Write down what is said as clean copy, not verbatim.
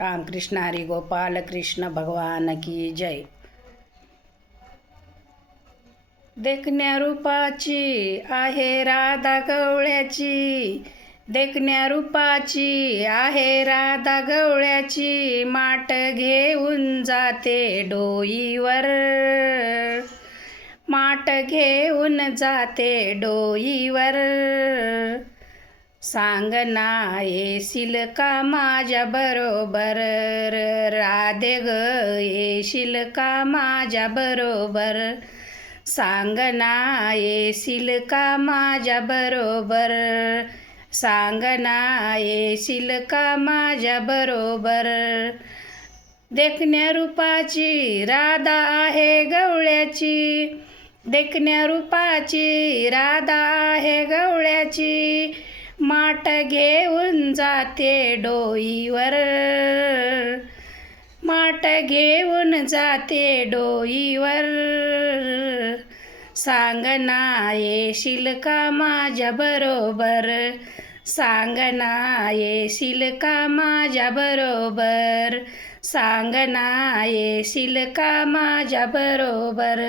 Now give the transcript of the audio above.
रामकृष्ण हरी गोपाल कृष्ण भगवान की जय. देखण्या रूपाची आहे राधा गवळ्याची, देखण्या रूपाची आहे राधा गवळ्याची, माठ घेऊन जाते डोईवर, माठ घेऊन जाते डोईवर. सांग ना येशील का माझ्या बरोबर, राधे ग येशील का माझ्या बरोबर. सांग ना येशील का माझ्या बरोबर, सांग ना येशील का माझ्या बरोबर. देखण्या रूपाची राधा आहे गवळ्याची, देखण्या रूपाची राधा आहे गवळ्याची, माठ घेऊन जाते डोईवर, माठ घेऊन जाते डोईवर. सांग ना येशील का माझ्या बरोबर, सांग ना येशील का माझ्या बरोबर, सांग ना येशील का माझ्या बरोबर.